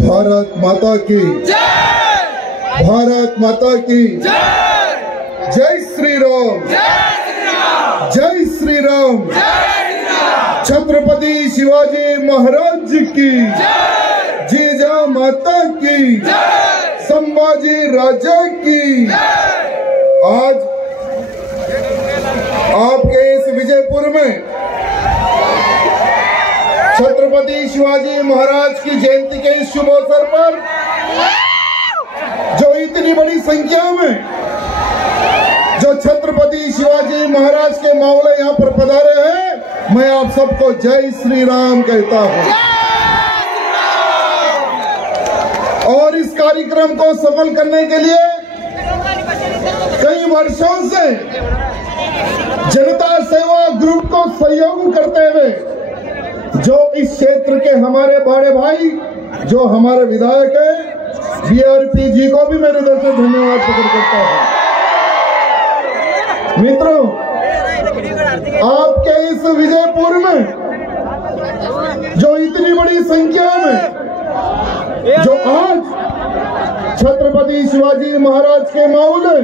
भारत माता की जय, भारत माता की जय, जय श्री राम, जय श्री राम, छत्रपति शिवाजी महाराज की जय, जीजा माता की जय, संभाजी राजा की। आज आपके इस विजयपुर में छत्रपति शिवाजी महाराज की जयंती के इस शुभ अवसर पर जो इतनी बड़ी संख्या में जो छत्रपति शिवाजी महाराज के मावले यहाँ पर पधारे हैं, मैं आप सबको जय श्री राम कहता हूँ। और इस कार्यक्रम को सफल करने के लिए कई वर्षों से जनता सेवा ग्रुप को सहयोग करते हुए जो इस क्षेत्र के हमारे बड़े भाई जो हमारे विधायक है बीआरपी जी को भी मेरे दिल से धन्यवाद प्रकट करता हूं। मित्रों, आपके इस विजयपुर में जो इतनी बड़ी संख्या में जो आज छत्रपति शिवाजी महाराज के मावले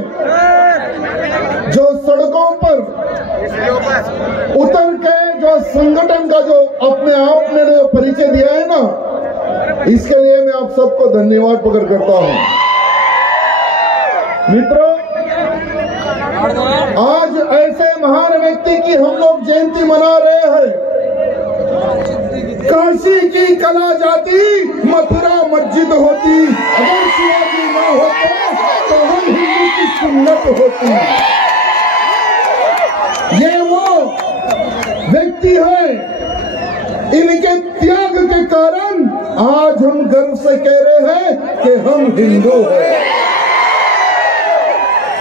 जो सड़कों पर उतर के जो संगठन का जो अपने आप में जो परिचय दिया है ना, इसके लिए मैं आप सबको धन्यवाद प्रकट करता हूं। मित्रों, आज ऐसे महान व्यक्ति की हम लोग जयंती मना रहे हैं। काशी की कला जाती, मथुरा मस्जिद होती, अगर शिवाजी ना होते तो हम हिंदू की सुन्नत होती। ये वो व्यक्ति है, इनके त्याग के कारण आज हम गर्व से कह रहे हैं कि हम हिंदू हैं।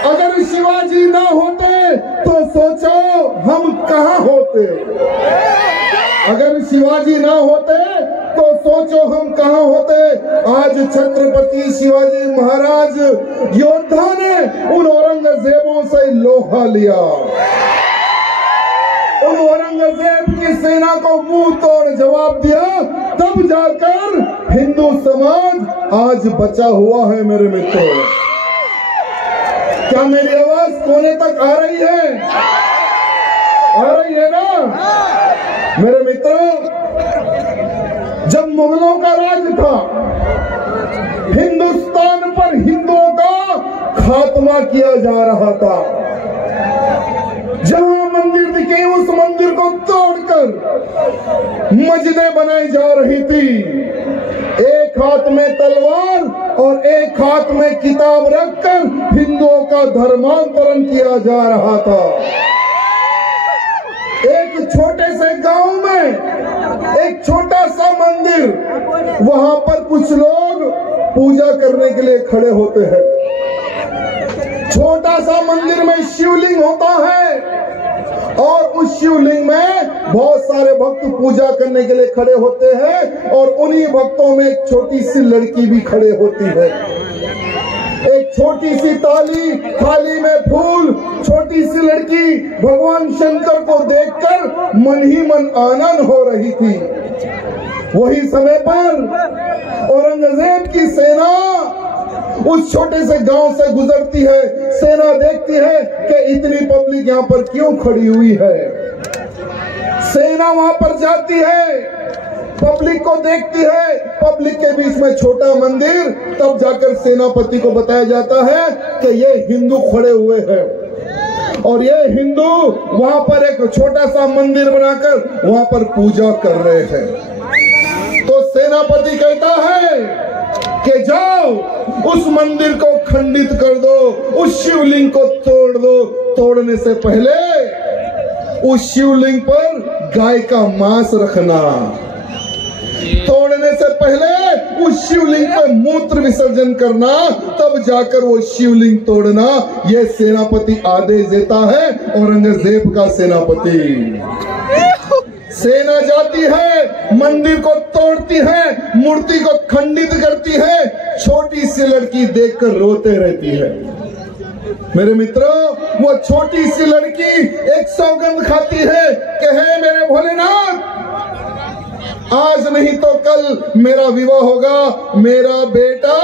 अगर शिवाजी ना होते तो सोचो हम कहाँ होते। अगर शिवाजी ना होते तो सोचो हम कहाँ होते। आज छत्रपति शिवाजी महाराज योद्धा ने उन औरंगजेबों से लोहा लिया, उन औरंगजेब की सेना को मुंह तोड़ जवाब दिया, तब जाकर हिंदू समाज आज बचा हुआ है। मेरे मित्रों, क्या मेरी आवाज कोने तक आ रही है? आ रही है ना? मेरे मित्रों, जब मुगलों का राज था, हिंदुस्तान पर हिंदुओं का खात्मा किया जा रहा था। जहां मंदिर दिखे उस मंदिर को तोड़कर मस्जिदें बनाई जा रही थी। एक हाथ में तलवार और एक हाथ में किताब रखकर हिंदुओं का धर्मांतरण किया जा रहा था। एक छोटे से गांव में एक छोटा सा मंदिर, वहां पर कुछ लोग पूजा करने के लिए खड़े होते हैं। छोटा सा मंदिर में शिवलिंग होता है और उस शिवलिंग में बहुत सारे भक्त पूजा करने के लिए खड़े होते हैं और उन्हीं भक्तों में एक छोटी सी लड़की भी खड़े होती है। एक छोटी सी थाली में फूल, छोटी सी लड़की भगवान शंकर को देखकर मन ही मन आनंद हो रही थी। वही समय पर औरंगजेब की सेना उस छोटे से गांव से गुजरती है। सेना देखती है कि इतनी पब्लिक यहाँ पर क्यों खड़ी हुई है। सेना वहां पर जाती है, पब्लिक को देखती है, पब्लिक के बीच में छोटा मंदिर। तब जाकर सेनापति को बताया जाता है कि ये हिंदू खड़े हुए हैं और ये हिंदू वहां पर एक छोटा सा मंदिर बनाकर वहां पर पूजा कर रहे हैं। तो सेनापति कहता है कि जाओ उस मंदिर को खंडित कर दो, उस शिवलिंग को तोड़ दो। तोड़ने से पहले उस शिवलिंग पर गाय का मांस रखना, तोड़ने से पहले उस शिवलिंग पर मूत्र विसर्जन करना, तब जाकर वो शिवलिंग तोड़ना। ये सेनापति आदेश देता है, औरंगजेब का सेनापति। सेना जाती है, मंदिर को तोड़ती है, मूर्ति को खंडित करती है, छोटी सी लड़की देखकर रोते रहती है। मेरे मित्रों, वो छोटी सी लड़की एक सौगंध खाती है कि हे मेरे भोलेनाथ, आज नहीं तो कल मेरा विवाह होगा, मेरा बेटा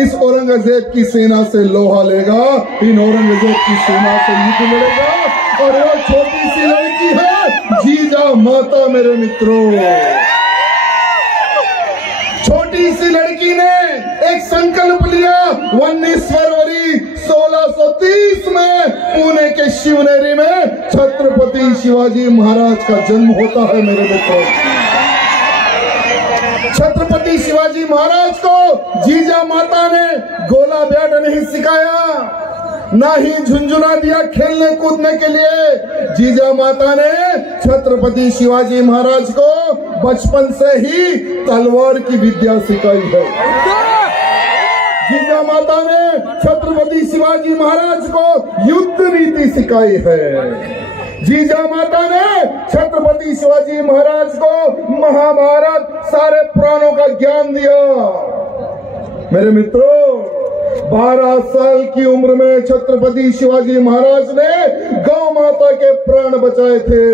इस औरंगजेब की सेना से लोहा लेगा, इन औरंगजेब की सेना से युद्ध लड़ेगा। और वो छोटी सी लड़की है जीजा माता मेरे मित्रों। छोटी सी लड़की ने एक संकल्प लिया। 19 फरवरी 1630 में पुणे के शिवनेरी में छत्रपति शिवाजी महाराज का जन्म होता है मेरे मित्रों। छत्रपति शिवाजी महाराज को जीजा माता ने गोला बैट नहीं सिखाया, ना ही झुंझुना दिया खेलने कूदने के लिए। जीजा माता ने छत्रपति शिवाजी महाराज को बचपन से ही तलवार की विद्या सिखाई है। जीजा माता ने छत्रपति शिवाजी महाराज को युद्ध नीति सिखाई है। जीजा माता ने छत्रपति शिवाजी महाराज को महाभारत सारे पुराणों का ज्ञान दिया। मेरे मित्रों, 12 साल की उम्र में छत्रपति शिवाजी महाराज ने गौ माता के प्राण बचाए थे।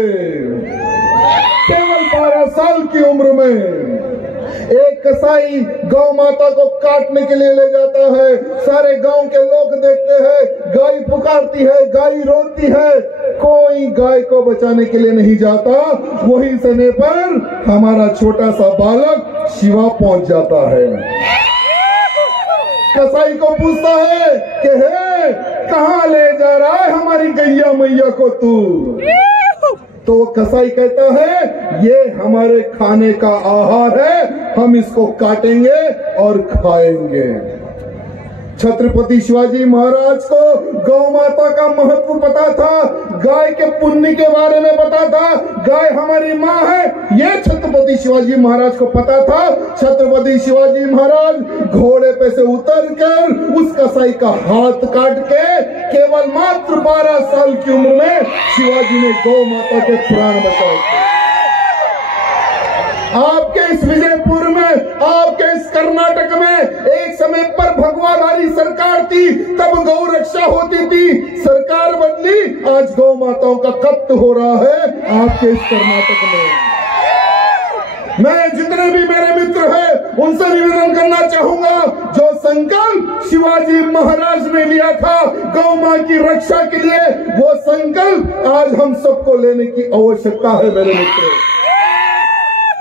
केवल 12 साल की उम्र में एक कसाई गौ माता को काटने के लिए ले जाता है। सारे गांव के लोग देखते हैं, गाय पुकारती है, गाय रोती है, कोई गाय को बचाने के लिए नहीं जाता। वही समय पर हमारा छोटा सा बालक शिवा पहुंच जाता है। कसाई को पूछता है कि हे, कहां ले जा रहा है हमारी गैया मैया को तू? तो वो कसाई कहता है ये हमारे खाने का आहार है, हम इसको काटेंगे और खाएंगे। छत्रपति शिवाजी महाराज को गौ माता का महत्व पता था, गाय के पुण्य के बारे में पता था। गाय हमारी माँ है, ये छत्रपति शिवाजी महाराज को पता था। छत्रपति शिवाजी महाराज घोड़े पे से उतरकर उस कसाई का हाथ काट के केवल मात्र 12 साल की उम्र में शिवाजी ने गौ माता के प्राण बचाए थे। आपके इस विजयपुर में, आपके इस कर्नाटक में एक समय पर भगवाधारी सरकार थी, तब गौ रक्षा होती थी। सरकार बदली, आज गौ माताओं का कत्ल हो रहा है आपके इस कर्नाटक में। मैं जितने भी मेरे मित्र हैं उनसे निवेदन करना चाहूंगा, जो संकल्प शिवाजी महाराज ने लिया था गौ मां की रक्षा के लिए, वो संकल्प आज हम सबको लेने की आवश्यकता है मेरे मित्रों।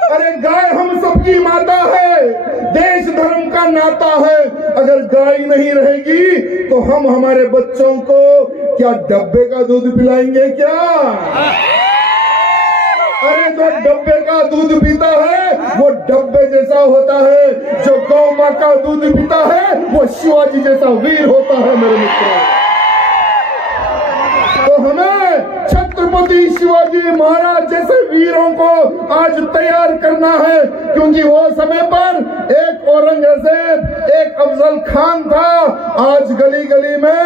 अरे गाय हम सबकी माता है, देश धर्म का नाता है। अगर गाय नहीं रहेगी तो हम हमारे बच्चों को क्या डब्बे का दूध पिलाएंगे क्या? अरे जो डब्बे का दूध पीता है वो डब्बे जैसा होता है, जो गौ मां का दूध पीता है वो शिवाजी जैसा वीर होता है मेरे मित्रों। तो हमें छत्रपति शिवाजी महाराज जैसे वीरों को आज तैयार करना है, क्योंकि वो समय पर एक औरंगजेब, एक अफजल खान था। आज गली गली में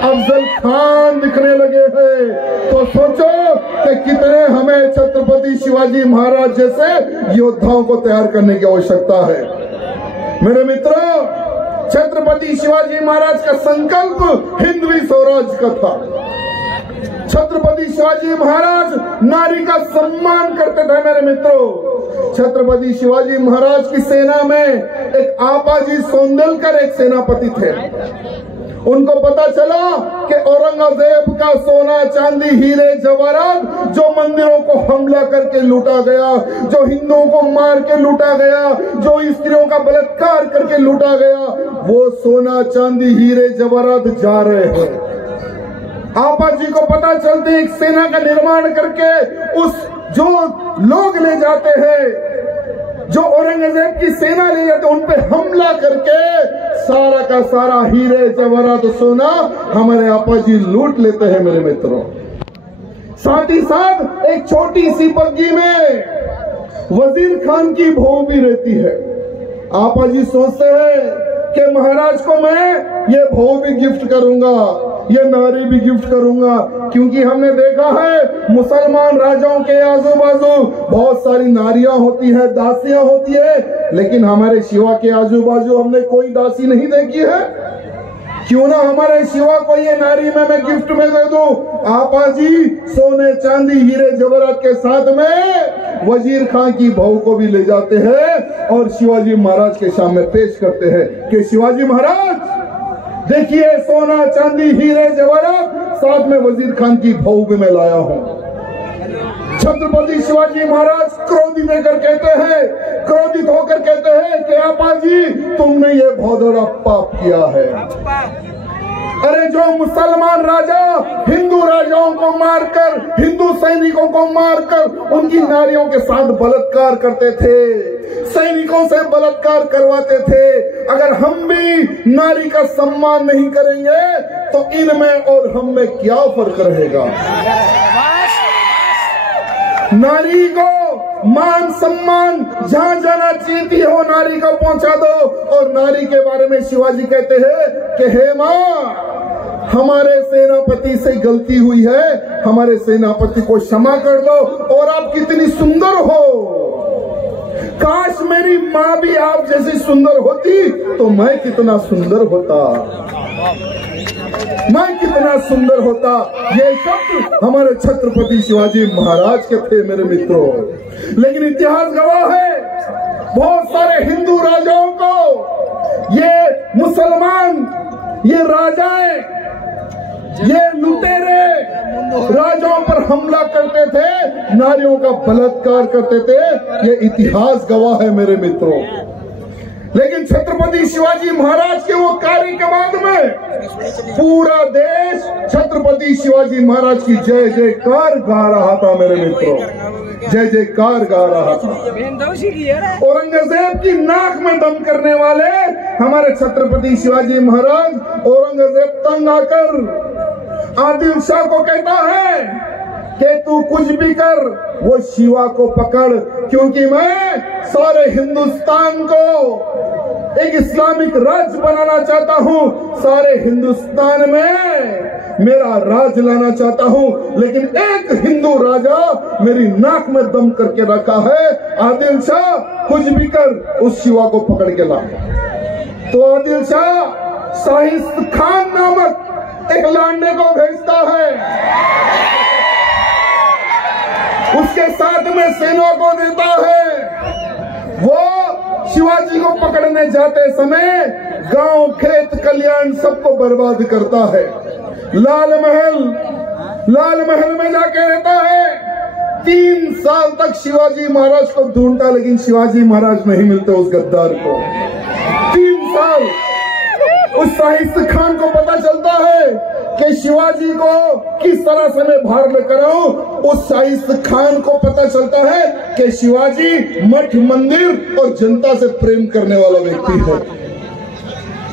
अफजल खान दिखने लगे हैं। तो सोचो कि कितने हमें छत्रपति शिवाजी महाराज जैसे योद्धाओं को तैयार करने की आवश्यकता है। मेरे मित्रों, छत्रपति शिवाजी महाराज का संकल्प हिंदवी स्वराज का था। छत्रपति शिवाजी महाराज नारी का सम्मान करते थे मेरे मित्रों। छत्रपति शिवाजी महाराज की सेना में एक आपाजी सोंदलकर एक सेनापति थे। उनको पता चला कि औरंगजेब का सोना चांदी हीरे जवाहरात जो मंदिरों को हमला करके लूटा गया, जो हिंदुओं को मार के लूटा गया, जो स्त्रियों का बलात्कार करके लूटा गया, वो सोना चांदी हीरे जवाहरात जा रहे हैं। आपा जी को पता चलते एक सेना का निर्माण करके उस जो लोग ले जाते हैं, जो औरंगजेब की सेना ले जाते, उन पे हमला करके सारा का सारा हीरे जवाहरात सोना हमारे आपा जी लूट लेते हैं मेरे मित्रों। साथ ही साथ एक छोटी सी बग्गी में वजीर खान की बहू भी रहती है। आपा जी सोचते हैं कि महाराज को मैं ये बहू भी गिफ्ट करूंगा, ये नारी भी गिफ्ट करूंगा, क्योंकि हमने देखा है मुसलमान राजाओं के आजू बाजू बहुत सारी नारियां होती है, दासियां होती है, लेकिन हमारे शिवा के आजू बाजू हमने कोई दासी नहीं देखी है। क्यों ना हमारे शिवा को ये नारी में मैं गिफ्ट में दे दूं। आपा जी सोने चांदी हीरे जवाहरात के साथ में वजीर खान की बहू को भी ले जाते हैं और शिवाजी महाराज के सामने पेश करते हैं कि शिवाजी महाराज देखिए सोना चांदी हीरे जवाहरात साथ में वजीर खान की बहू भी मैं लाया हूं। छत्रपति शिवाजी महाराज क्रोधित होकर कहते हैं कि आपा जी तुमने ये बहुत बड़ा पाप किया है। अरे जो मुसलमान राजा हिंदू राजाओं को मारकर, हिंदू सैनिकों को मारकर उनकी नारियों के साथ बलात्कार करते थे, सैनिकों से बलात्कार करवाते थे, अगर हम भी नारी का सम्मान नहीं करेंगे तो इनमें और हम में क्या फर्क रहेगा। नारी को मान सम्मान जहां जाना चाहती हो नारी को पहुंचा दो। और नारी के बारे में शिवाजी कहते हैं कि हे मां हमारे सेनापति से गलती हुई है, हमारे सेनापति को क्षमा कर दो। और आप कितनी सुंदर हो, काश मेरी माँ भी आप जैसी सुंदर होती तो मैं कितना सुंदर होता, मैं कितना सुंदर होता। ये शब्द हमारे छत्रपति शिवाजी महाराज के थे मेरे मित्रों। लेकिन इतिहास गवाह है बहुत सारे हिंदू राजाओं को ये मुसलमान, ये राजाएं, ये लुटेरे राजाओं पर हमला करते थे, नारियों का बलात्कार करते थे। ये इतिहास गवाह है मेरे मित्रों। लेकिन छत्रपति शिवाजी महाराज के वो कार्य के बाद में पूरा देश छत्रपति शिवाजी महाराज की जय जयकार गा रहा था मेरे मित्रों, जय जयकार गा रहा था। औरंगजेब की नाक में दम करने वाले हमारे छत्रपति शिवाजी महाराज, औरंगजेब तंग आकर आदिल शाह को कहता है कि तू कुछ भी कर, वो शिवा को पकड़, क्योंकि मैं सारे हिंदुस्तान को एक इस्लामिक राज्य बनाना चाहता हूँ, सारे हिंदुस्तान में मेरा राज लाना चाहता हूँ। लेकिन एक हिंदू राजा मेरी नाक में दम करके रखा है, आदिल शाह कुछ भी कर उस शिवा को पकड़ के ला। तो आदिल शाह शाहिद खान नामक एक लांडे को भेजता है, उसके साथ में सेना को देता है। वो शिवाजी को पकड़ने जाते समय गांव खेत कल्याण सबको बर्बाद करता है। लाल महल में जाके रहता है। 3 साल तक शिवाजी महाराज को ढूंढता, लेकिन शिवाजी महाराज नहीं मिलते उस गद्दार को। 3 साल उस शाहिद खान को पता चलता है कि शिवाजी को किस तरह से मैं बाहर लेकर आऊं। उस शाहिद खान को पता चलता है कि शिवाजी मठ मंदिर और जनता से प्रेम करने वाला व्यक्ति है।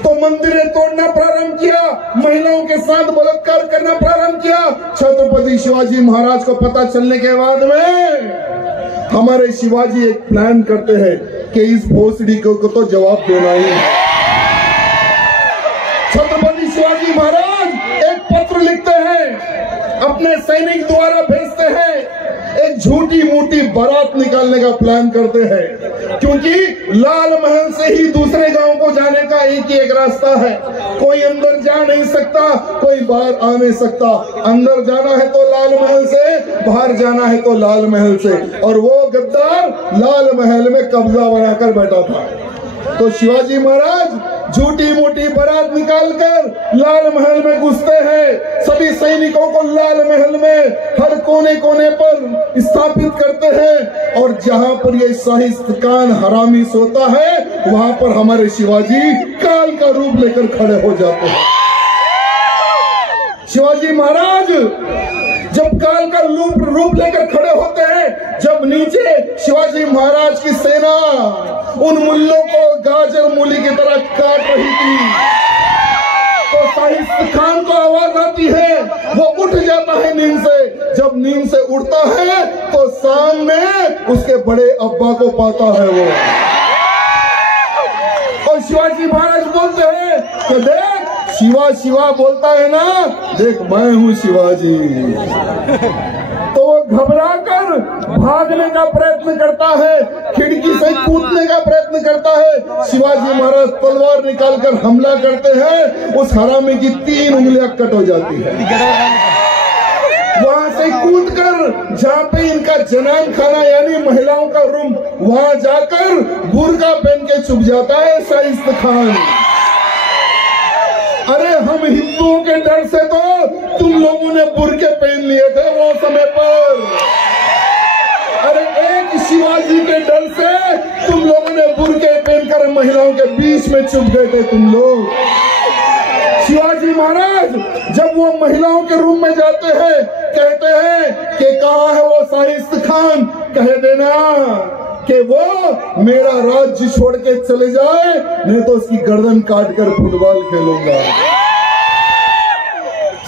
तो मंदिरें तोड़ना प्रारंभ किया, महिलाओं के साथ बलात्कार करना प्रारंभ किया। छत्रपति शिवाजी महाराज को पता चलने के बाद में हमारे शिवाजी एक प्लान करते हैं कि इस भोसड़ी को तो जवाब देना ही है। छत्रपति शिवाजी महाराज एक पत्र लिखते हैं, अपने सैनिक द्वारा भेजते हैं, एक झूठी मूठी बारात निकालने का प्लान करते हैं, क्योंकि लाल महल से ही दूसरे गांव को जाने का एक ही एक रास्ता है। कोई अंदर जा नहीं सकता, कोई बाहर आ नहीं सकता। अंदर जाना है तो लाल महल से, बाहर जाना है तो लाल महल से। और वो गद्दार लाल महल में कब्जा बनाकर बैठा था। तो शिवाजी महाराज झूठी मोटी बारात निकालकर लाल महल में घुसते हैं, सभी सैनिकों को लाल महल में हर कोने कोने पर स्थापित करते हैं। और जहां पर ये शाहिद खान हरामी सोता है, वहां पर हमारे शिवाजी काल का रूप लेकर खड़े हो जाते हैं। शिवाजी महाराज जब काल का रूप लेकर खड़े होते हैं, जब नीचे शिवाजी महाराज की सेना उन मुल्लों को गाजर मूली की तरह काट रही थी, तो शाहिद खान को आवाज आती है, वो उठ जाता है नींद से। जब नींद से उठता है तो सामने उसके बड़े अब्बा को पाता है वो। और शिवाजी महाराज बोलते हैं कि देख शिवा शिवा बोलता है ना, देख मैं हूँ शिवाजी। तो वो घबराकर भागने का प्रयत्न करता है, खिड़की खिड़की से कूदने का प्रयत्न करता है। शिवाजी महाराज तलवार निकालकर हमला करते हैं, उस हरामी की 3 उंगलियां कट हो जाती है। वहां से कूदकर जहाँ पे इनका जनान खाना यानी महिलाओं का रूम, वहां जाकर बुर्का पहन के छुप जाता है शाइस्त खान। अरे हम हिंदुओं के डर से तो तुम लोगों ने बुर्के पहन लिए थे वो समय पर। अरे एक शिवाजी के डर से तुम लोगों ने बुर्के पहनकर महिलाओं के बीच में छुप गए थे तुम लोग। शिवाजी महाराज जब वो महिलाओं के रूम में जाते हैं, कहते हैं कि कहाँ है वो शाइस्त खान, कह देना कि वो मेरा राज्य छोड़ के चले जाए, नहीं तो उसकी गर्दन काट कर फुटबॉल खेलूंगा।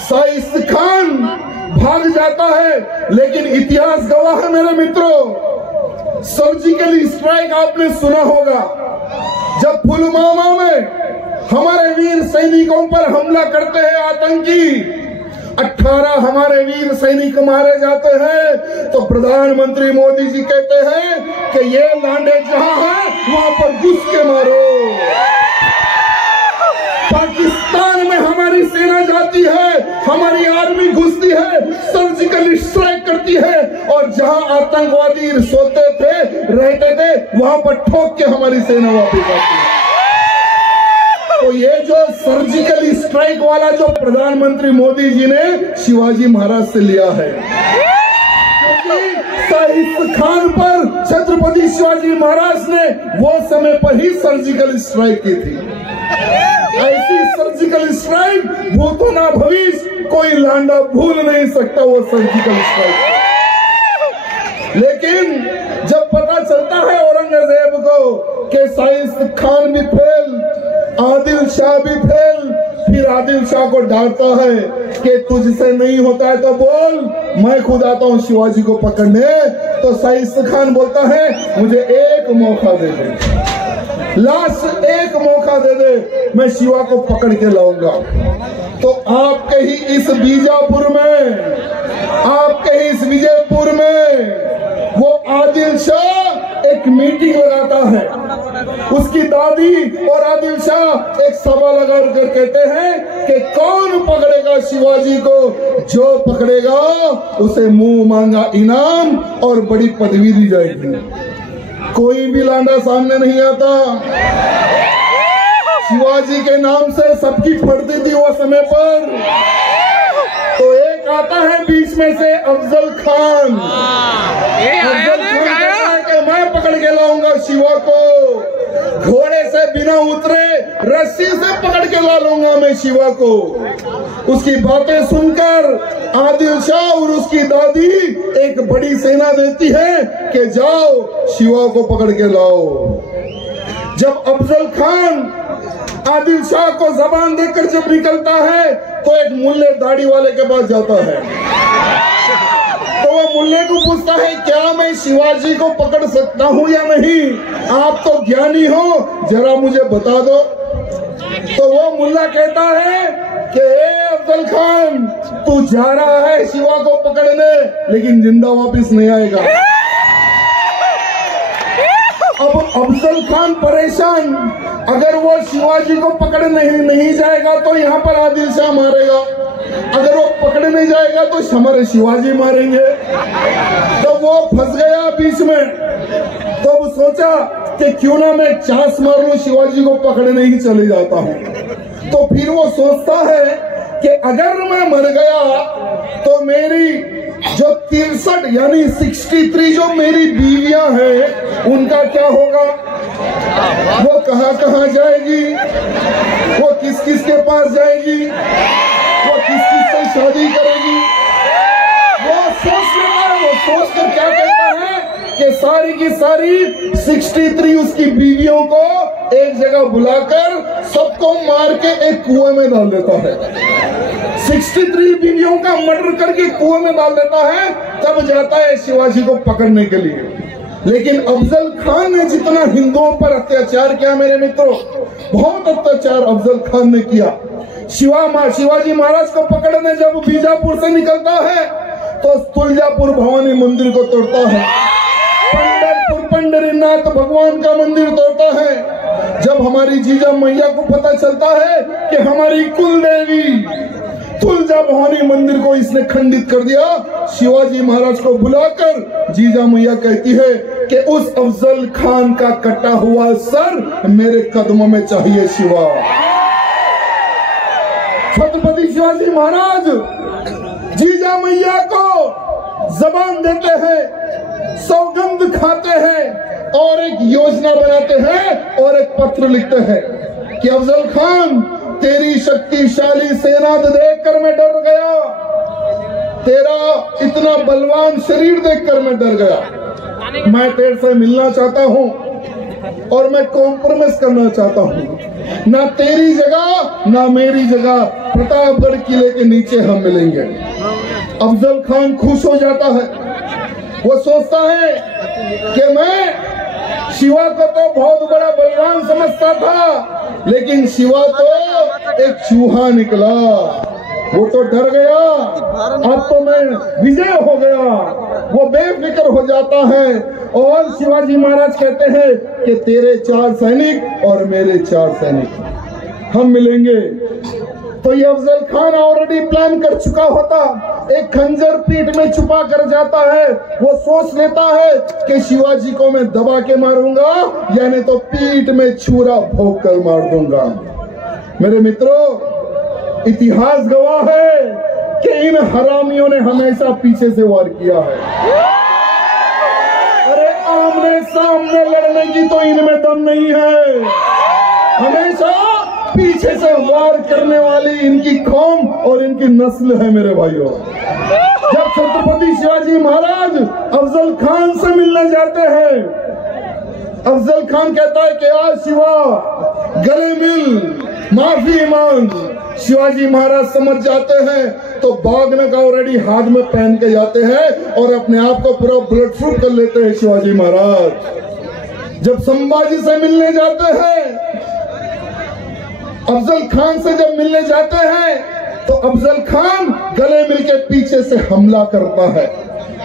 शाइस्त खान भाग जाता है, लेकिन इतिहास गवाह है मेरे मित्रों। सर्जिकल स्ट्राइक आपने सुना होगा, जब पुलवामा में हमारे वीर सैनिकों पर हमला करते हैं आतंकी, 18 हमारे वीर सैनिक मारे जाते हैं, तो प्रधानमंत्री मोदी जी कहते हैं कि ये लांडे जहां हैं वहां पर घुस के मारो। पाकिस्तान में हमारी सेना जाती है, हमारी आर्मी घुसती है, सर्जिकल स्ट्राइक करती है, और जहां आतंकवादी सोते थे रहते थे वहां पर ठोक के हमारी सेना वापस आती है। तो ये जो सर्जिकल स्ट्राइक वाला जो प्रधानमंत्री मोदी जी ने शिवाजी महाराज से लिया है, क्योंकि शाइस्त खान पर छत्रपति शिवाजी महाराज ने वो समय पर ही सर्जिकल स्ट्राइक की थी। ऐसी सर्जिकल स्ट्राइक भूतो ना भविष्य कोई लांडा भूल नहीं सकता वो सर्जिकल स्ट्राइक। लेकिन जब पता चलता है औरंगजेब को कि शाइस्त खान भी फेल, आदिल शाह भी फेल, फिर आदिल शाह को डांटता है कि तुझसे नहीं होता है तो बोल, मैं खुद आता हूँ शिवाजी को पकड़ने। तो शाइस्त खान बोलता है मुझे एक मौका दे दे, लास्ट एक मौका दे दे, मैं शिवा को पकड़ के लाऊंगा। तो आपके ही इस बीजापुर में, आपके ही इस विजयपुर में वो आदिल शाह एक मीटिंग लगाता है। उसकी दादी और आदिल शाह एक सभा लगा कर कहते हैं कि कौन पकड़ेगा शिवाजी को, जो पकड़ेगा उसे मुंह मांगा इनाम और बड़ी पदवी दी जाएगी। कोई भी लांडा सामने नहीं आता। शिवाजी के नाम से सबकी पड़ती थी वो समय पर। तो एक आता है बीच में से अफजल खान, कि मैं पकड़ के लाऊंगा शिवा को, घोड़े से बिना उतरे रस्सी से पकड़ के ला लूंगा मैं शिवा को। उसकी बातें सुनकर आदिल शाह और उसकी दादी एक बड़ी सेना देती है कि जाओ शिवा को पकड़ के लाओ। जब अफजल खान आदिल शाह को जबान देकर जब निकलता है तो एक मुल्ले दाढ़ी वाले के पास जाता है। तो वो मुल्ले को पूछता है क्या मैं शिवाजी को पकड़ सकता हूँ या नहीं, आप तो ज्ञानी हो, जरा मुझे बता दो। तो वो मुल्ला कहता है कि अफजल खान तू जा रहा है शिवा को पकड़ने, लेकिन जिंदा वापस नहीं आएगा। अब अफजल खान परेशान, अगर वो शिवाजी को पकड़ने नहीं जाएगा तो यहाँ पर आदिल शाह मारेगा, अगर वो पकड़ने जाएगा तो हमारे शिवाजी मारेंगे। तो वो फंस गया बीच में। तो वो सोचा कि क्यों ना मैं चांस मार लूं, शिवाजी को पकड़ने ही चले जाता हूँ। तो फिर वो सोचता है कि अगर मैं मर गया तो मेरी जो 63 यानी 63 जो मेरी बीवियां हैं उनका क्या होगा, वो कहाँ जाएगी, वो किस किस के पास जाएगी, वो किस किस से शादी करेगी। वो सोच लेता है, वो सोच कर क्या कहता है कि सारी की सारी 63 उसकी बीवियों को एक जगह बुलाकर सबको मार के एक कुएं में डाल देता है। 63 बीवियों का मर्डर करके कुएं में डाल देता है, तब जाता है शिवाजी को पकड़ने के लिए। लेकिन अफजल खान ने जितना हिंदुओं पर अत्याचार किया मेरे मित्रों, बहुत अत्याचार अफजल खान ने किया। शिवाजी महाराज को पकड़ने जब बीजापुर से निकलता है तो तुलजापुर भवानी मंदिर को तोड़ता है, पंढरपुर पंढरीनाथ भगवान का मंदिर तोड़ता है। जब हमारी जीजा मैया को पता चलता है कि हमारी कुल देवी तुलजा भवानी मंदिर को इसने खंडित कर दिया, शिवाजी महाराज को बुलाकर जीजा मैया कहती है कि उस अफजल खान का कटा हुआ सर मेरे कदमों में चाहिए शिवा। छत्रपति शिवाजी महाराज जीजा मैया को जबान देते हैं, सौगंध खाते हैं और एक योजना बनाते हैं और एक पत्र लिखते हैं कि अफजल खान, तेरी शक्तिशाली सेना देखकर मैं डर गया, तेरा इतना बलवान शरीर देखकर मैं डर गया। मैं तेरे से मिलना चाहता हूँ और मैं कॉम्प्रोमाइज करना चाहता हूँ। ना तेरी जगह ना मेरी जगह प्रतापगढ़ किले के नीचे हम मिलेंगे। अफजल खान खुश हो जाता है। वो सोचता है कि मैं शिवा को तो बहुत बड़ा बलवान समझता था, लेकिन शिवा तो एक चूहा निकला। वो तो डर गया, अब तो मैं विजय हो गया। वो बेफिक्र हो जाता है और शिवाजी महाराज कहते हैं कि तेरे 4 सैनिक और मेरे 4 सैनिक हम मिलेंगे। तो ये अफजल खान ऑलरेडी प्लान कर चुका होता, एक खंजर पीठ में छुपा कर जाता है। वो सोच लेता है कि शिवाजी को मैं दबा के मारूंगा, यानी तो पीठ में छुरा भोंक कर मार दूंगा। मेरे मित्रों, इतिहास गवाह है कि इन हरामियों ने हमेशा पीछे से वार किया है। अरे आमने सामने लड़ने की तो इनमें दम नहीं है, हमेशा पीछे से वार करने वाली इनकी कौम और इनकी नस्ल है। मेरे भाइयों, जब छत्रपति शिवाजी महाराज अफजल खान से मिलने जाते हैं, अफजल खान कहता है कि आज शिवा गले मिल, माफी मांग। शिवाजी महाराज समझ जाते हैं तो बागना का ऑलरेडी हाथ में पहन के जाते हैं और अपने आप को पूरा ब्लड प्रूफ कर लेते हैं शिवाजी महाराज। जब संभाजी से मिलने जाते हैं, अफजल खान से जब मिलने जाते हैं, तो अफजल खान गले मिल के पीछे से हमला करता है।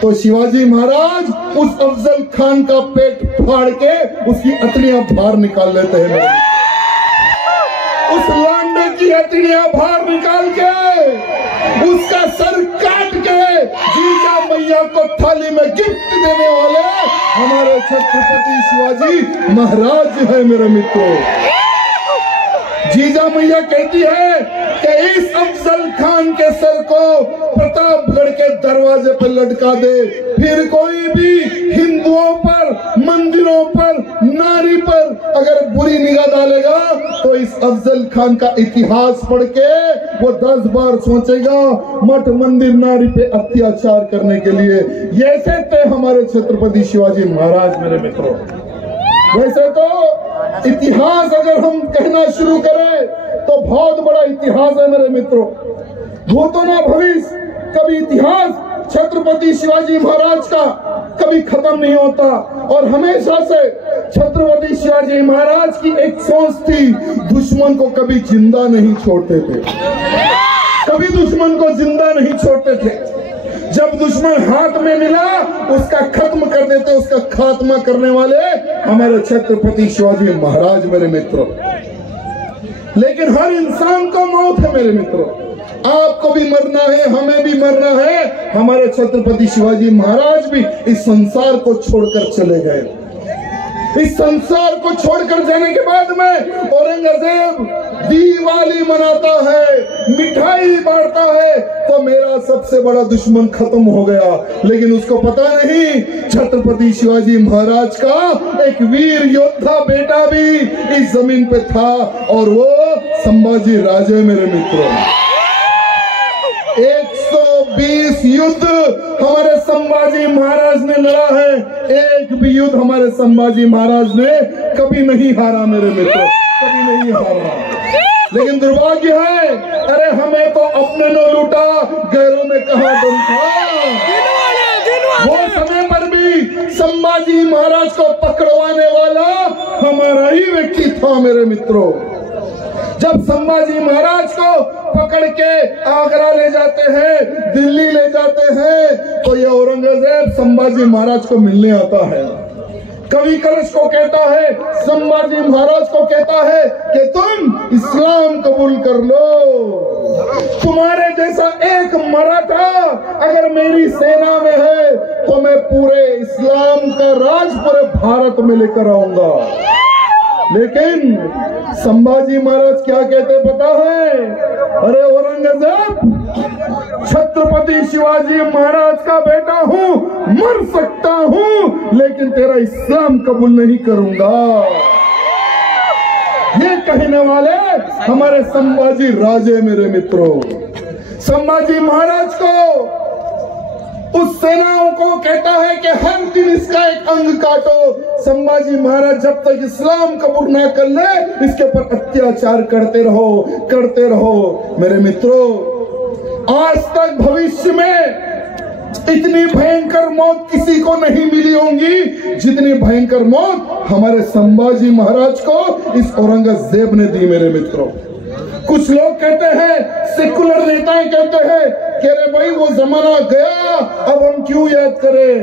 तो शिवाजी महाराज उस अफजल खान का पेट फाड़ के उसकी अतड़ियां बाहर निकाल लेते हैं। उस लांडे की हथेलियां बाहर निकाल के उसका सर काट के जीजा मैया को थाली में गिफ्ट देने वाले हमारे छत्रपति शिवाजी महाराज है। मेरे मित्रों, जीजा मैया कहती है कि इस अफजल खान के सर को प्रतापगढ़ के दरवाजे पर लटका दे, फिर कोई भी हिंदुओं पर, मंदिरों पर, नारी पर अगर बुरी निगाह डालेगा तो इस अफजल खान का इतिहास पढ़ के वो 10 बार सोचेगा मठ मंदिर नारी पे अत्याचार करने के लिए। ऐसे थे हमारे छत्रपति शिवाजी महाराज। मेरे मित्रों, वैसे तो इतिहास अगर हम कहना शुरू करें तो बहुत बड़ा इतिहास है। मेरे मित्रों, भूतो न भविष्य, कभी इतिहास छत्रपति शिवाजी महाराज का कभी खत्म नहीं होता। और हमेशा से छत्रपति शिवाजी महाराज की एक सोच थी, दुश्मन को कभी जिंदा नहीं छोड़ते थे, कभी दुश्मन को जिंदा नहीं छोड़ते थे। जब दुश्मन हाथ में मिला उसका खत्म कर देते, उसका खात्मा करने वाले हमारे छत्रपति शिवाजी महाराज। मेरे मित्रों, लेकिन हर इंसान को मौत है। मेरे मित्रों, आपको भी मरना है, हमें भी मरना है। हमारे छत्रपति शिवाजी महाराज भी इस संसार को छोड़कर चले गए। इस संसार को छोड़कर जाने के बाद में औरंगजेब दिवाली मनाता है, मिठाई बांटता है, तो मेरा सबसे बड़ा दुश्मन खत्म हो गया। लेकिन उसको पता नहीं छत्रपति शिवाजी महाराज का एक वीर योद्धा बेटा भी इस जमीन पे था और वो संभाजी राजे। मेरे मित्रों, 120 युद्ध हमारे संभाजी महाराज ने लड़ा है, एक भी युद्ध हमारे संभाजी महाराज ने कभी नहीं हारा। मेरे मित्रों, कभी नहीं हारा। लेकिन दुर्भाग्य है, अरे हमें तो अपने ने लूटा, गैरों में कहां दम था। वो समय पर भी संभाजी महाराज को पकड़वाने वाला हमारा ही व्यक्ति था। मेरे मित्रों, जब संभाजी महाराज को पकड़ के आगरा ले जाते हैं, दिल्ली ले जाते हैं, तो ये औरंगजेब संभाजी महाराज को मिलने आता है। कवि कलश को कहता है, संभाजी महाराज को कहता है कि तुम इस्लाम कबूल कर लो। तुम्हारे जैसा एक मराठा अगर मेरी सेना में है तो मैं पूरे इस्लाम का राज पूरे भारत में लेकर आऊंगा। लेकिन संभाजी महाराज क्या कहते पता है? अरे औरंगजेब, छत्रपति शिवाजी महाराज का बेटा हूँ, मर सकता हूँ, लेकिन तेरा इस्लाम कबूल नहीं करूंगा। ये कहने वाले हमारे संभाजी राजे। मेरे मित्रों, संभाजी महाराज को उस सेनाओं को कहता है कि हर दिन इसका एक अंग काटो। संभाजी महाराज जब तक इस्लाम कबूल ना कर ले इसके ऊपर अत्याचार करते रहो। मेरे मित्रों, आज तक भविष्य में इतनी भयंकर मौत किसी को नहीं मिली होंगी जितनी भयंकर मौत हमारे संभाजी महाराज को इस औरंगजेब ने दी। मेरे मित्रों, कुछ लोग कहते हैं, सेकुलर नेताएं कहते हैं कि अरे भाई वो जमाना गया, अब हम क्यों याद करें,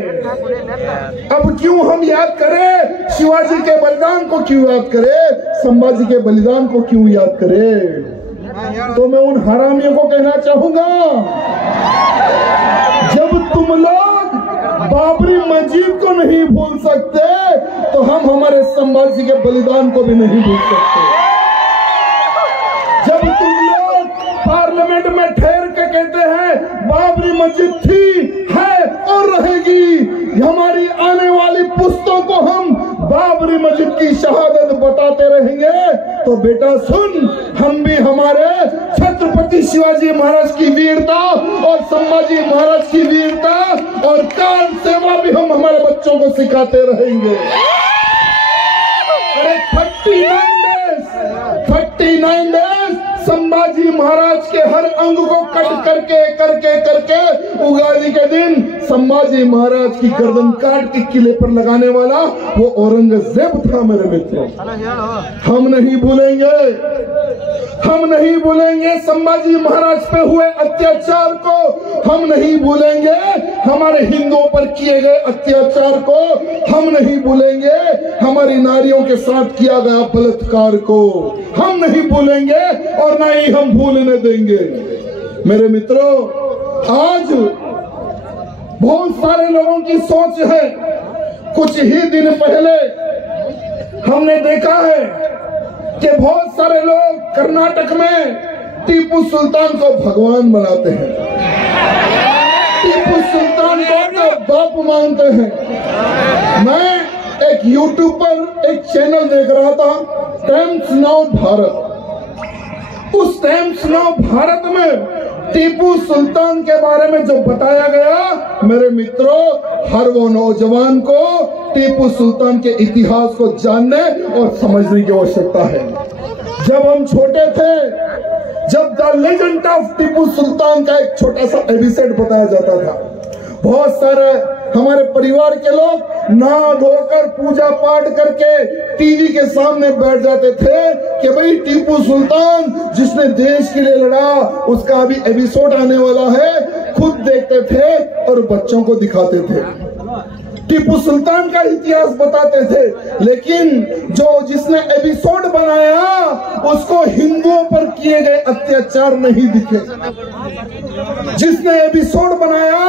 अब क्यों हम याद करें, शिवाजी के बलिदान को क्यों याद करें, संभाजी के बलिदान को क्यों याद करें। तो मैं उन हरामियों को कहना चाहूंगा, जब तुम लोग बाबरी मस्जिद को नहीं भूल सकते तो हम हमारे संभाजी के बलिदान को भी नहीं भूल सकते। जब तुम लोग पार्लियामेंट में ठहर के कहते हैं बाबरी मस्जिद थी, है और रहेगी, हमारी आने वाली पुश्तों को हम बाबरी मस्जिद की शहादत बताते रहेंगे, तो बेटा सुन, हम भी हमारे छत्रपति शिवाजी महाराज की वीरता और संभाजी महाराज की वीरता और काल सेवा भी हम हमारे बच्चों को सिखाते रहेंगे। अरे 39 डेज संभाजी महाराज के हर अंग को कट करके उगादी के दिन संभाजी महाराज की गर्दन काट के किले पर लगाने वाला वो औरंगजेब था। मेरे मित्रों, हम नहीं भूलेंगे संभाजी महाराज पे हुए अत्याचार को, हम नहीं भूलेंगे हमारे हिंदुओं पर किए गए अत्याचार को, हम नहीं भूलेंगे हमारी नारियों के साथ किया गया बलात्कार को, हम नहीं भूलेंगे और ना ही हम भूलने देंगे। मेरे मित्रों, आज बहुत सारे लोगों की सोच है, कुछ ही दिन पहले हमने देखा है कि बहुत सारे लोग कर्नाटक में टीपू सुल्तान को भगवान बनाते हैं, टीपू सुल्तान को अपना बाप मानते हैं। मैं एक यूट्यूब पर एक चैनल देख रहा था, टाइम्स नाउ भारत। उस टाइम्स नाउ भारत में टीपू सुल्तान के बारे में जो बताया गया, मेरे मित्रों, हर वो नौजवान को टीपू सुल्तान के इतिहास को जानने और समझने की आवश्यकता है। जब हम छोटे थे, जब the legend of Tipu Sultan का एक छोटा सा एपिसोड बताया जाता था, बहुत सारे हमारे परिवार के लोग नहा धोकर पूजा पाठ करके टीवी के सामने बैठ जाते थे कि भाई टीपू सुल्तान जिसने देश के लिए लड़ा उसका अभी एपिसोड आने वाला है, खुद देखते थे और बच्चों को दिखाते थे, टीपू सुल्तान का इतिहास बताते थे। लेकिन जिसने एपिसोड बनाया उसको हिंदुओं पर किए गए अत्याचार नहीं दिखे। जिसने एपिसोड बनाया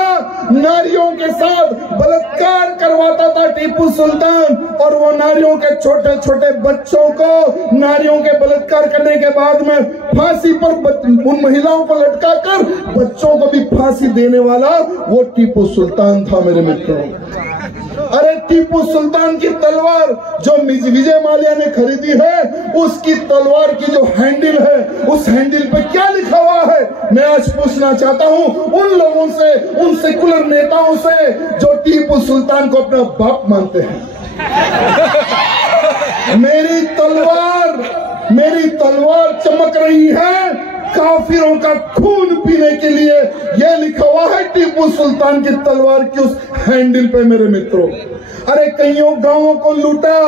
नारियों के साथ बलात्कार करवाता था टीपू सुल्तान, और वो नारियों के छोटे छोटे बच्चों को नारियों के बलात्कार करने के बाद में फांसी पर उन महिलाओं को लटकाकर बच्चों को भी फांसी देने वाला वो टीपू सुल्तान था। मेरे मित्रों, अरे टीपू सुल्तान की तलवार जो विजय माल्या ने खरीदी है, उसकी तलवार की जो हैंडल है, उस हैंडल पे क्या लिखा हुआ है, मैं आज पूछना चाहता हूँ उन लोगों से, उन सेकुलर नेताओं से जो टीपू सुल्तान को अपना बाप मानते हैं। मेरी तलवार चमक रही है काफिरों का खून पीने के लिए, यह लिखा हुआ है टीपू सुल्तान की तलवार की उस हैंडल पे। मेरे मित्रों, अरे कईयों गांवों को लूटा,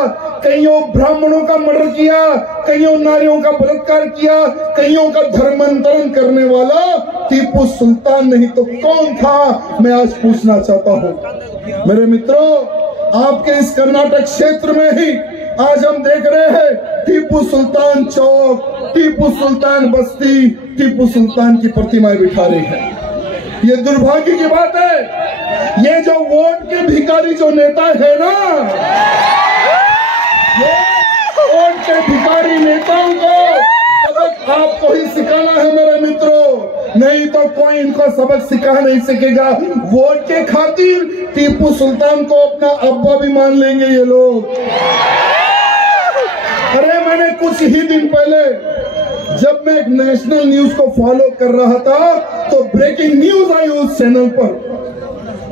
कईयों ब्राह्मणों का मर्डर किया, कईयों नारियों का बलात्कार किया, कईयों का धर्मांतरण करने वाला टीपू सुल्तान नहीं तो कौन था, मैं आज पूछना चाहता हूँ। मेरे मित्रों, आपके इस कर्नाटक क्षेत्र में ही आज हम देख रहे हैं टीपू सुल्तान चौक, टीपू सुल्तान बस्ती, टीपू सुल्तान की प्रतिमाएं बिठा रही है। ये दुर्भाग्य की बात है। ये जो वोट के भिखारी जो नेता है ना, ये वोट के भिखारी नेताओं को सबक आपको ही सिखाना है मेरे मित्रों, नहीं तो कोई इनको सबक सिखा नहीं सकेगा। वोट के खातिर टीपू सुल्तान को अपना अब्बा भी मान लेंगे ये लोग। अरे मैंने कुछ ही दिन पहले जब मैं एक नेशनल न्यूज को फॉलो कर रहा था तो ब्रेकिंग न्यूज आई उस चैनल पर।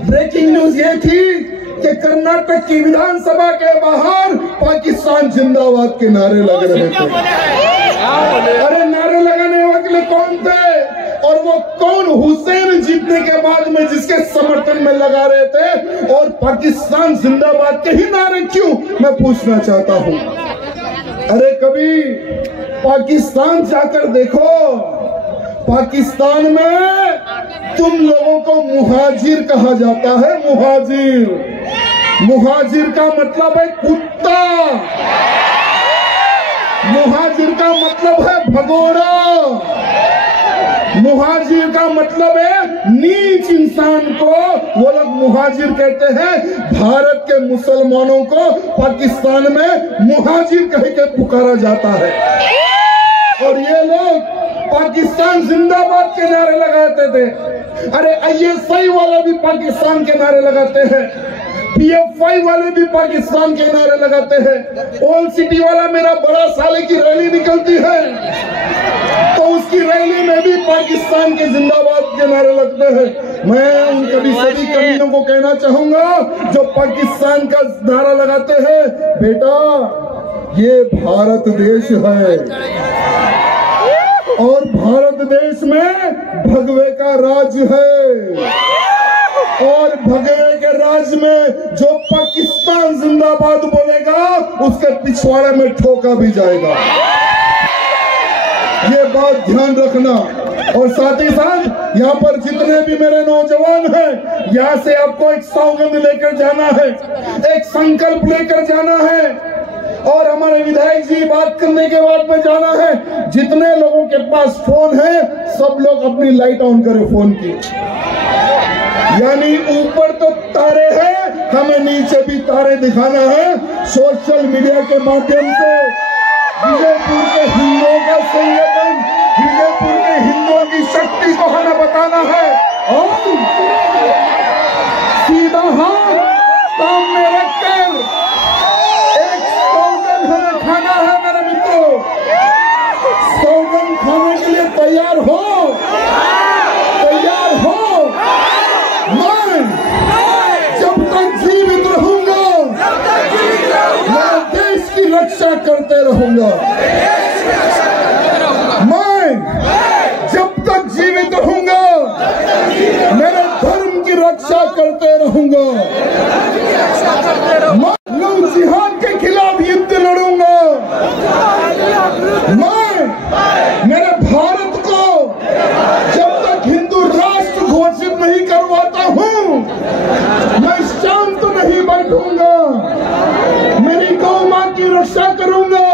ब्रेकिंग न्यूज ये थी कि कर्नाटक की विधानसभा के बाहर पाकिस्तान जिंदाबाद के नारे लग रहे थे। अरे नारे लगाने वाले कौन थे? और वो कौन हुसैन जीतने के बाद में जिसके समर्थन में लगा रहे थे? और पाकिस्तान जिंदाबाद के ही नारे क्यों, मैं पूछना चाहता हूँ। अरे कभी पाकिस्तान जाकर देखो, पाकिस्तान में तुम लोगों को मुहाजिर कहा जाता है। मुहाजिर, मुहाजिर का मतलब है कुत्ता, मुहाजिर का मतलब है भगोड़ा, मुहाजिर का मतलब है नीच इंसान को वो लोग मुहाजिर कहते हैं। भारत के मुसलमानों को पाकिस्तान में मुहाजिर कह के पुकारा जाता है। और ये लोग पाकिस्तान जिंदाबाद के नारे लगाते थे। अरे ISI वाले भी पाकिस्तान के नारे लगाते हैं, PFI वाले भी पाकिस्तान के नारे लगाते हैं। ओल्ड सिटी वाला मेरा बड़ा साले की रैली निकलती है तो उसकी रैली में भी पाकिस्तान के जिंदाबाद के नारे लगते हैं। मैं उन कभी सभी कमीनों को कहना चाहूंगा जो पाकिस्तान का नारा लगाते हैं, बेटा ये भारत देश है और भारत देश में भगवे का राज है, और भगवे के राज में जो पाकिस्तान जिंदाबाद बोलेगा उसके पिछवाड़े में ठोका भी जाएगा। ये बात ध्यान रखना। और साथ ही साथ यहाँ पर जितने भी मेरे नौजवान हैं, यहाँ से आपको एक सौगंध लेकर जाना है, एक संकल्प लेकर जाना है। और हमारे विधायक जी बात करने के बाद में जाना है, जितने लोगों के पास फोन है सब लोग अपनी लाइट ऑन करें फोन की। यानी ऊपर तो तारे हैं, हमें नीचे भी तारे दिखाना है। सोशल मीडिया के माध्यम से विजयपुर के हिंदुओं का संगठन, विजयपुर के हिंदुओं की शक्ति को हमें बताना है। और सीधा हाथ सामने रखकर एक सौगंध हमें खाना है मेरे मित्रों। सौगंध खाने के लिए तैयार हो, तैयार हो। मैं जब तक जीवित रहूंगा मैं देश की रक्षा करते रहूंगा। मैं जब तक जीवित रहूंगा मेरे धर्म की रक्षा करते रहूंगा। मैं लव जिहाद के खिलाफ युद्ध लड़ूंगा। मैं मेरे भारत को जब तक हिंदू राष्ट्र घोषित नहीं करवाता हूँ मैं शांत नहीं बैठूंगा। मेरी गौ माँ की रक्षा करूंगा,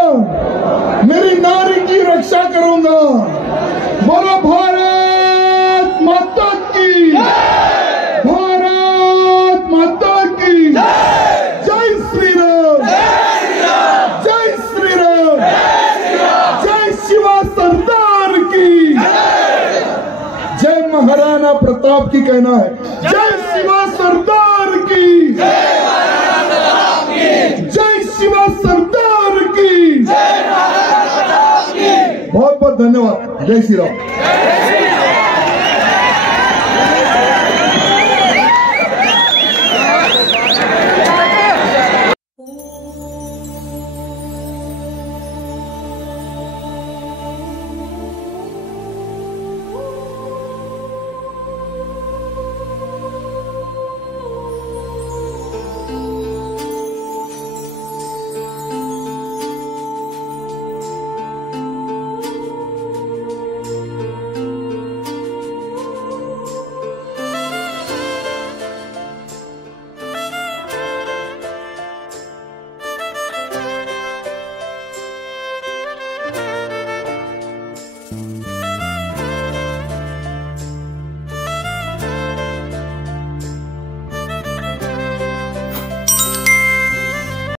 मेरी नारी की रक्षा करूंगा। बोलो भारत माता की, भारत माता की जय श्री राम, जय श्री राम, जय शिवा सरदार की, जय महाराणा प्रताप की कहना है, जय शिवा सरदार की, जय शिवा सरदार की। बहुत बहुत धन्यवाद। जय श्री राम।